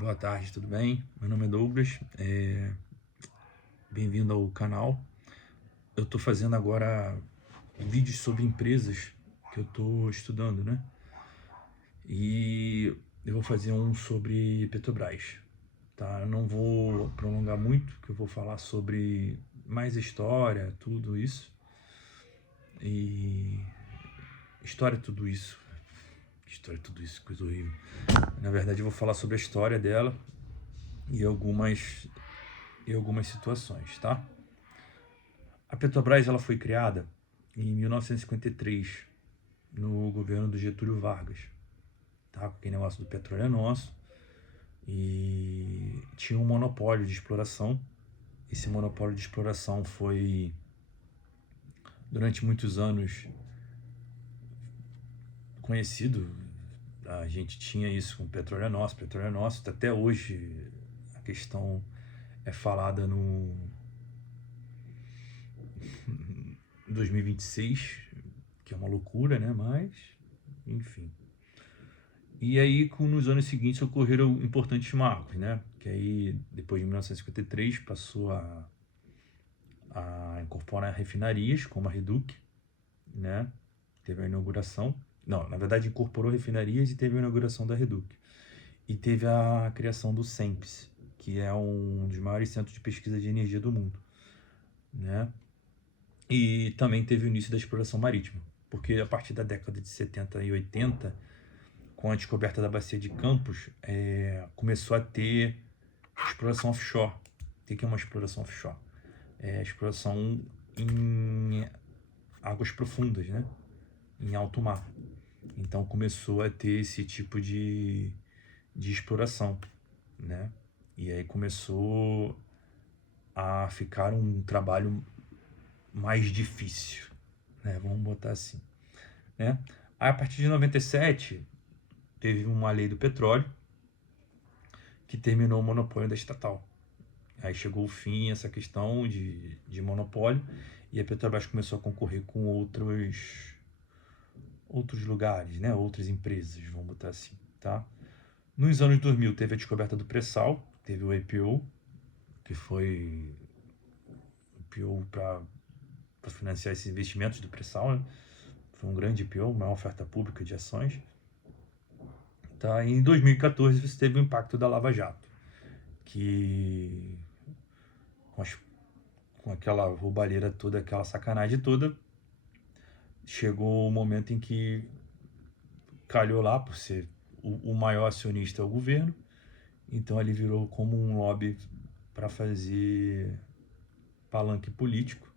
Boa tarde, tudo bem? Meu nome é Douglas, bem-vindo ao canal. Eu estou fazendo agora vídeos sobre empresas que eu estou estudando, né? E eu vou fazer um sobre Petrobras, tá? Eu não vou prolongar muito, que eu vou falar sobre mais história, tudo isso. E história, tudo isso. História, tudo isso, coisa horrível. Na verdade, eu vou falar sobre a história dela e algumas situações, tá? A Petrobras ela foi criada em 1953 no governo do Getúlio Vargas, tá? Com aquele negócio do petróleo é nosso e tinha um monopólio de exploração. Esse monopólio de exploração foi durante muitos anos conhecido. A gente tinha isso com petróleo é nosso. Até hoje a questão é falada no 2026, que é uma loucura, né? Mas, enfim. E aí, nos anos seguintes, ocorreram importantes marcos, né? Que aí, depois de 1953, passou a incorporar refinarias, como a Reduc, né? Teve a inauguração. Não, na verdade, incorporou refinarias e teve a inauguração da Reduc. E teve a criação do CENPES, que é um dos maiores centros de pesquisa de energia do mundo, né? E também teve o início da exploração marítima, porque a partir da década de 70 e 80, com a descoberta da bacia de Campos, começou a ter exploração offshore. O que é uma exploração offshore? É exploração em águas profundas, né? Em alto mar. Então começou a ter esse tipo de exploração, né? E aí começou a ficar um trabalho mais difícil, né? Vamos botar assim, né? Aí, a partir de 97 teve uma lei do petróleo que terminou o monopólio da estatal. Aí chegou o fim essa questão de monopólio e a Petrobras começou a concorrer com outros lugares, né? Outras empresas, vamos botar assim, tá? Nos anos 2000 teve a descoberta do pré-sal, teve o IPO, que foi o IPO para financiar esses investimentos do pré-sal, né? Foi um grande IPO, uma oferta pública de ações. Tá? E em 2014 você teve o impacto da Lava Jato, que com aquela roubalheira toda, aquela sacanagem toda, chegou o momento em que calhou lá, por ser o maior acionista é o governo, então ele virou como um lobby para fazer palanque político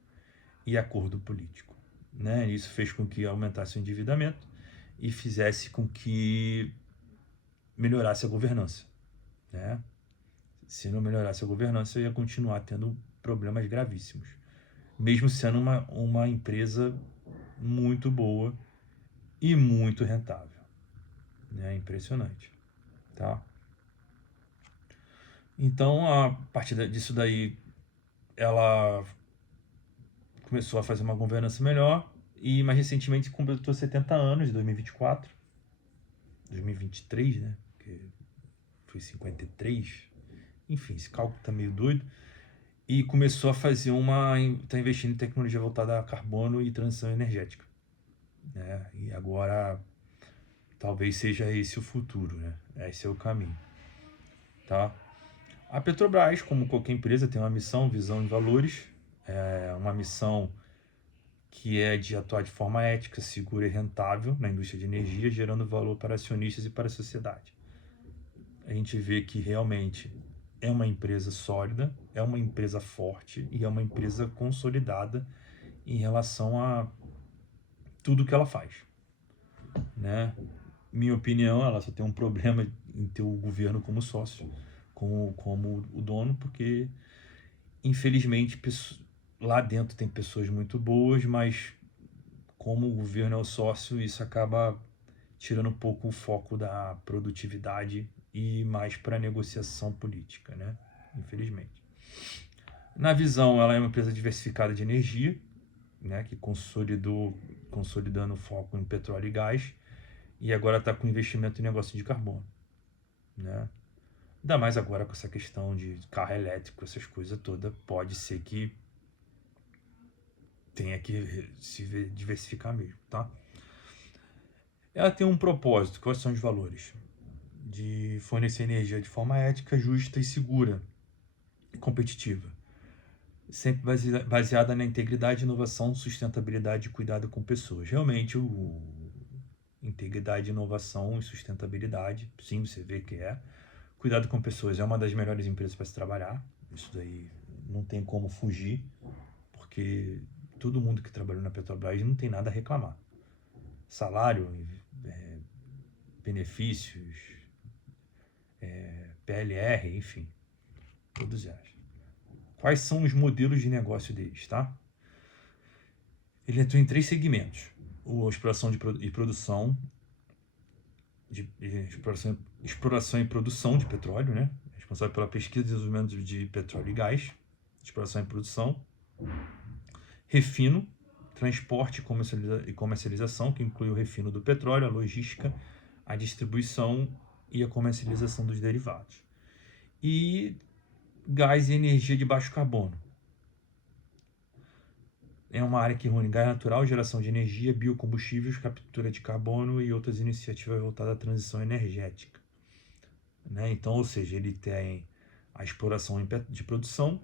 e acordo político, né? Isso fez com que aumentasse o endividamento e fizesse com que melhorasse a governança, né? Se não melhorasse a governança, ia continuar tendo problemas gravíssimos, mesmo sendo uma empresa muito boa e muito rentável, né? Impressionante, tá? Então, a partir disso daí, ela começou a fazer uma governança melhor e mais recentemente completou 70 anos, em 2024, 2023, né? Porque foi 53. Enfim, esse cálculo tá meio doido. E começou a fazer tá investindo em tecnologia voltada a carbono e transição energética, né? E agora talvez seja esse o futuro, né? Esse é o caminho, tá? A Petrobras, como qualquer empresa, tem uma missão, visão e valores. É uma missão que é de atuar de forma ética, segura e rentável na indústria de energia, gerando valor para acionistas e para a sociedade. A gente vê que realmente é uma empresa sólida, é uma empresa forte e é uma empresa consolidada em relação a tudo que ela faz, né? Minha opinião, ela só tem um problema em ter o governo como sócio, como o dono, porque infelizmente lá dentro tem pessoas muito boas, mas como o governo é o sócio, isso acaba tirando um pouco o foco da produtividade e mais para negociação política, né? Infelizmente. Na visão, ela é uma empresa diversificada de energia, né? Que consolidando o foco em petróleo e gás, e agora está com investimento em negócio de carbono, né? Ainda mais agora com essa questão de carro elétrico, essas coisas todas, pode ser que tenha que se diversificar mesmo, tá? Ela tem um propósito, quais são os valores? De fornecer energia de forma ética, justa e segura, e competitiva. Sempre baseada na integridade, inovação, sustentabilidade e cuidado com pessoas. Realmente, integridade, inovação e sustentabilidade, sim, você vê que é. Cuidado com pessoas é uma das melhores empresas para se trabalhar. Isso daí não tem como fugir, porque todo mundo que trabalhou na Petrobras não tem nada a reclamar. Salário, benefícios, PLR, enfim, todos eles. Quais são os modelos de negócio deles, tá? Ele atua em 3 segmentos: a exploração e produção, exploração e produção de petróleo, né? Responsável pela pesquisa e desenvolvimento de petróleo e gás, exploração e produção, refino, transporte e comercialização, que inclui o refino do petróleo, a logística, a distribuição e a comercialização dos derivados. E gás e energia de baixo carbono. É uma área que reúne gás natural, geração de energia, biocombustíveis, captura de carbono e outras iniciativas voltadas à transição energética. Né? Então, ou seja, ele tem a exploração de produção,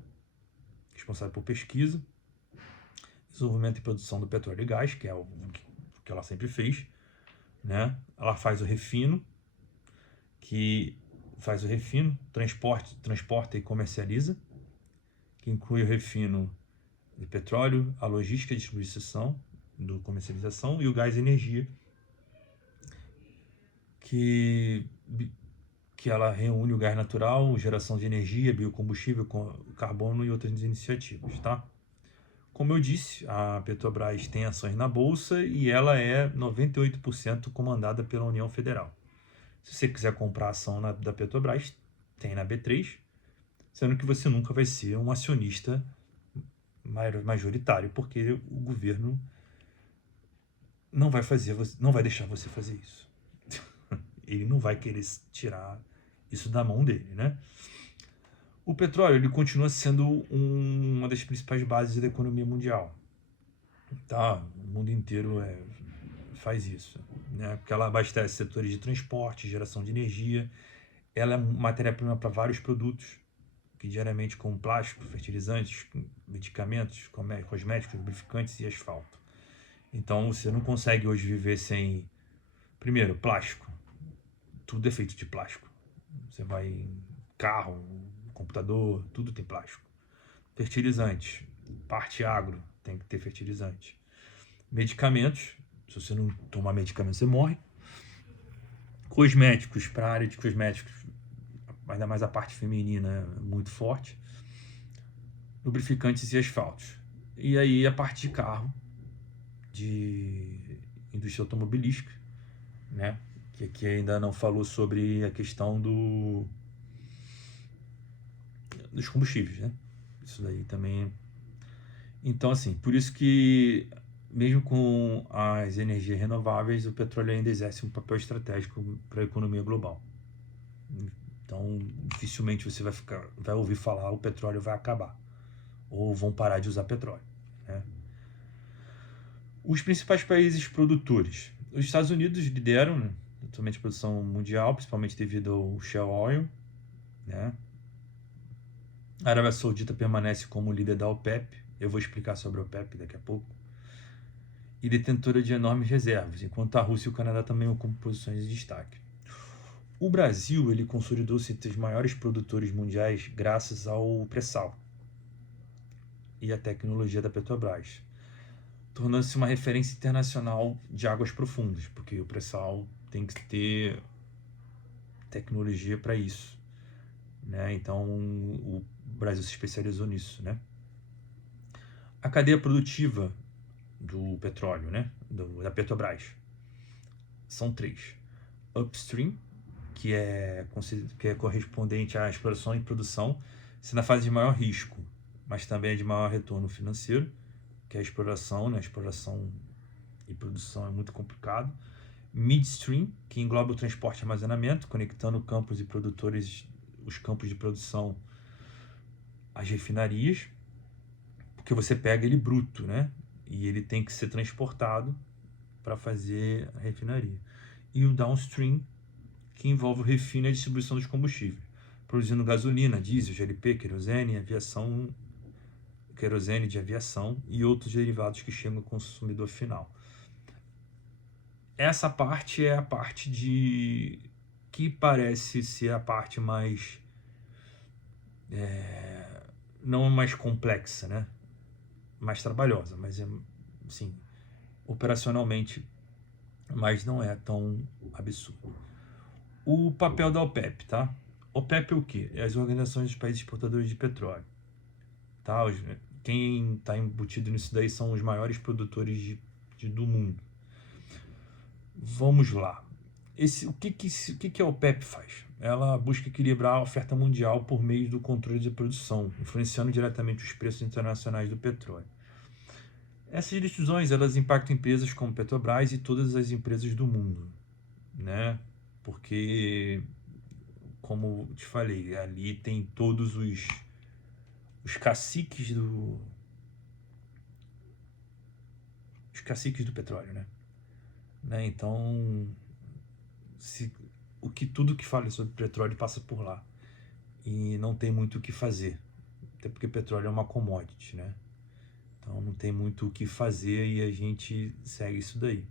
responsável por pesquisa, desenvolvimento e produção do petróleo e gás, que é o que ela sempre fez. Né? Ela faz o refino, transporta e comercializa, que inclui o refino de petróleo, a logística, a distribuição, comercialização, e o gás e energia, que ela reúne o gás natural, geração de energia, biocombustível, carbono e outras iniciativas, tá? Como eu disse, a Petrobras tem ações na Bolsa e ela é 98% comandada pela União Federal. Se você quiser comprar ação da Petrobras, tem na B3, sendo que você nunca vai ser um acionista majoritário, porque o governo não vai deixar você fazer isso. Ele não vai querer tirar isso da mão dele, né? O petróleo, ele continua sendo uma das principais bases da economia mundial. Tá? O mundo inteiro faz isso, né? Porque ela abastece setores de transporte, geração de energia. Ela é matéria-prima para vários produtos, que diariamente, como plástico, fertilizantes, medicamentos, cosméticos, lubrificantes e asfalto. Então você não consegue hoje viver sem, primeiro, plástico. Tudo é feito de plástico. Você vai em carro, computador, tudo tem plástico. Fertilizantes, parte agro, tem que ter fertilizante. Medicamentos, se você não tomar medicamento você morre. Cosméticos, para a área de cosméticos, ainda mais a parte feminina é muito forte. Lubrificantes e asfaltos. E aí a parte de carro, de indústria automobilística, né? Que aqui ainda não falou sobre a questão dos combustíveis, né? Isso daí também. Então, assim, por isso que mesmo com as energias renováveis, o petróleo ainda exerce um papel estratégico para a economia global. Então, dificilmente você vai ouvir falar o petróleo vai acabar ou vão parar de usar petróleo, né? Os principais países produtores. Os Estados Unidos lideram, né, atualmente a produção mundial, principalmente devido ao shale oil, né? A Arábia Saudita permanece como líder da OPEP. Eu vou explicar sobre a OPEP daqui a pouco. E detentora de enormes reservas, enquanto a Rússia e o Canadá também ocupam posições de destaque. O Brasil, ele consolidou-se entre os maiores produtores mundiais graças ao pré-sal e à tecnologia da Petrobras, tornando-se uma referência internacional de águas profundas, porque o pré-sal tem que ter tecnologia para isso, né? Então o Brasil se especializou nisso, né? A cadeia produtiva do petróleo, né? Da Petrobras, são 3: upstream, que é correspondente à exploração e produção, se na fase de maior risco, mas também é de maior retorno financeiro, que é a exploração, né? Exploração e produção é muito complicado. Midstream, que engloba o transporte e armazenamento, conectando campos e produtores os campos de produção às refinarias, porque você pega ele bruto, né? E ele tem que ser transportado para fazer a refinaria. E o downstream, que envolve o refino e a distribuição dos combustíveis, produzindo gasolina, diesel, GLP, querosene de aviação e outros derivados que chegam ao consumidor final. Essa parte é a parte que parece ser a parte mais não mais complexa, né? Mais trabalhosa, mas é assim, operacionalmente, mas não é tão absurdo. O papel da OPEP, tá? OPEP é o quê? É as organizações dos países exportadores de petróleo, tá? Quem está embutido nisso daí são os maiores produtores do mundo. Vamos lá. O que a OPEP faz? Ela busca equilibrar a oferta mundial por meio do controle de produção, influenciando diretamente os preços internacionais do petróleo. Essas decisões elas impactam empresas como Petrobras e todas as empresas do mundo, né? Porque, como te falei, ali tem todos os caciques do petróleo, né? Então, tudo que fala sobre petróleo passa por lá e não tem muito o que fazer, até porque petróleo é uma commodity, né? Então não tem muito o que fazer e a gente segue isso daí.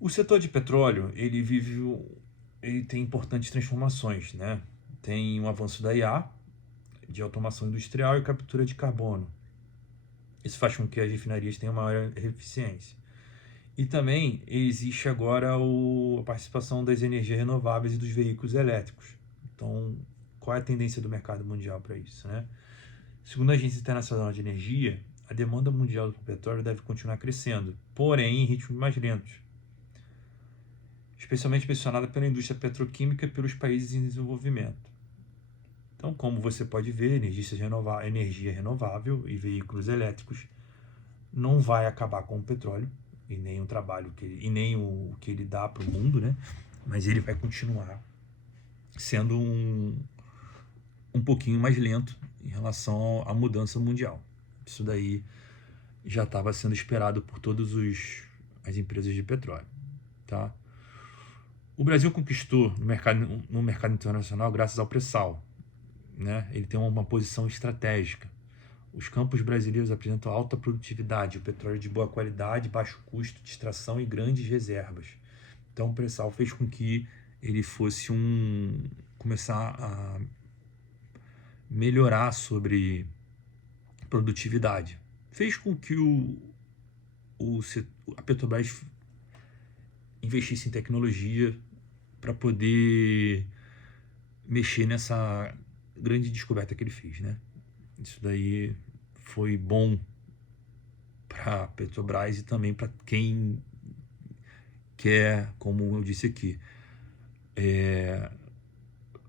O setor de petróleo, ele tem importantes transformações, né? Tem um avanço da IA, de automação industrial e captura de carbono. Isso faz com que as refinarias tenham maior eficiência. E também existe agora a participação das energias renováveis e dos veículos elétricos. Então, qual é a tendência do mercado mundial para isso, né? Segundo a Agência Internacional de Energia, a demanda mundial do petróleo deve continuar crescendo, porém em ritmos mais lentos, especialmente pressionada pela indústria petroquímica e pelos países em desenvolvimento. Então, como você pode ver, energia renovável e veículos elétricos não vai acabar com o petróleo e nem o trabalho e nem o que ele dá para o mundo, né? Mas ele vai continuar sendo um pouquinho mais lento em relação à mudança mundial. Isso daí já estava sendo esperado por todas as empresas de petróleo, tá? O Brasil conquistou no mercado internacional graças ao pré-sal, né? Ele tem uma posição estratégica. Os campos brasileiros apresentam alta produtividade, o petróleo de boa qualidade, baixo custo de extração e grandes reservas. Então o pré-sal fez com que ele fosse começar a melhorar sobre produtividade. Fez com que a Petrobras investisse em tecnologia para poder mexer nessa grande descoberta que ele fez, né? Isso daí foi bom para a Petrobras e também para quem quer, como eu disse aqui,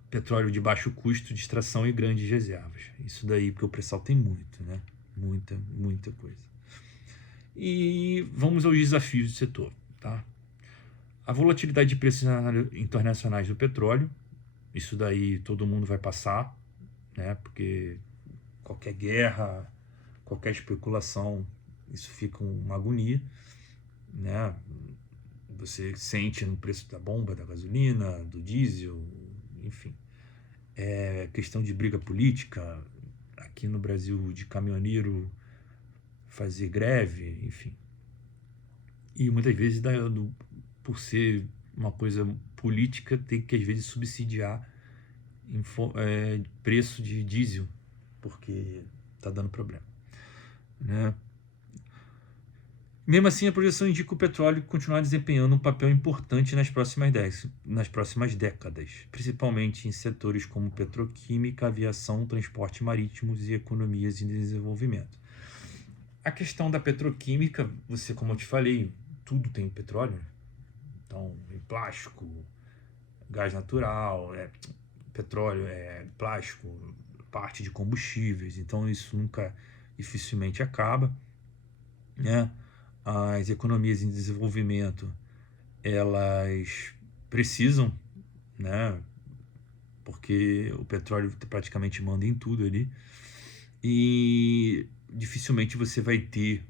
petróleo de baixo custo de extração e grandes reservas. Isso daí, porque o pré-sal tem muito, né? Muita coisa. E vamos aos desafios do setor, tá? A volatilidade de preços internacionais do petróleo, isso daí todo mundo vai passar, né? Porque qualquer guerra, qualquer especulação, isso fica uma agonia, né? Você sente no preço da bomba, da gasolina, do diesel, enfim. É questão de briga política, aqui no Brasil, de caminhoneiro fazer greve, enfim. E muitas vezes, por ser uma coisa política, tem que às vezes subsidiar preço de diesel, porque está dando problema, né? Mesmo assim, a projeção indica o petróleo continuar desempenhando um papel importante nas próximas décadas, principalmente em setores como petroquímica, aviação, transporte marítimos e economias em desenvolvimento. A questão da petroquímica, como eu te falei, tudo tem petróleo, então plástico, gás natural, petróleo, plástico, parte de combustíveis, então isso dificilmente acaba, né? As economias em desenvolvimento, elas precisam, né, porque o petróleo praticamente manda em tudo ali, e dificilmente você vai ter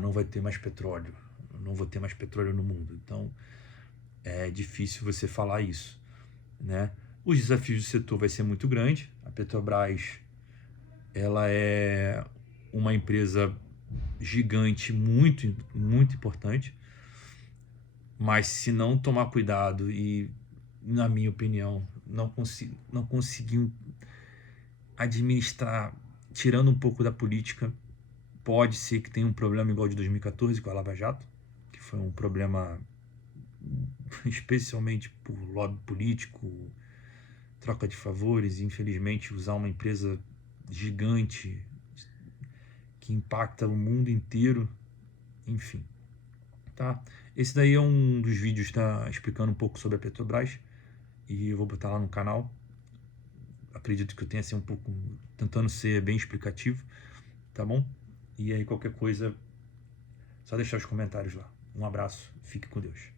não vai ter mais petróleo, não vou ter mais petróleo no mundo. Então é difícil você falar isso, né? Os desafios do setor vai ser muito grande. A Petrobras, ela é uma empresa gigante, muito, muito importante, mas se não tomar cuidado e, na minha opinião, não conseguir administrar, tirando um pouco da política, pode ser que tenha um problema igual de 2014 com a Lava Jato, que foi um problema especialmente por lobby político, troca de favores, e infelizmente usar uma empresa gigante que impacta o mundo inteiro, enfim, tá? Esse daí é um dos vídeos, tá, explicando um pouco sobre a Petrobras, e eu vou botar lá no canal. Acredito que eu tenha assim um pouco tentando ser bem explicativo, tá bom? E aí qualquer coisa, só deixar os comentários lá. Um abraço, fique com Deus.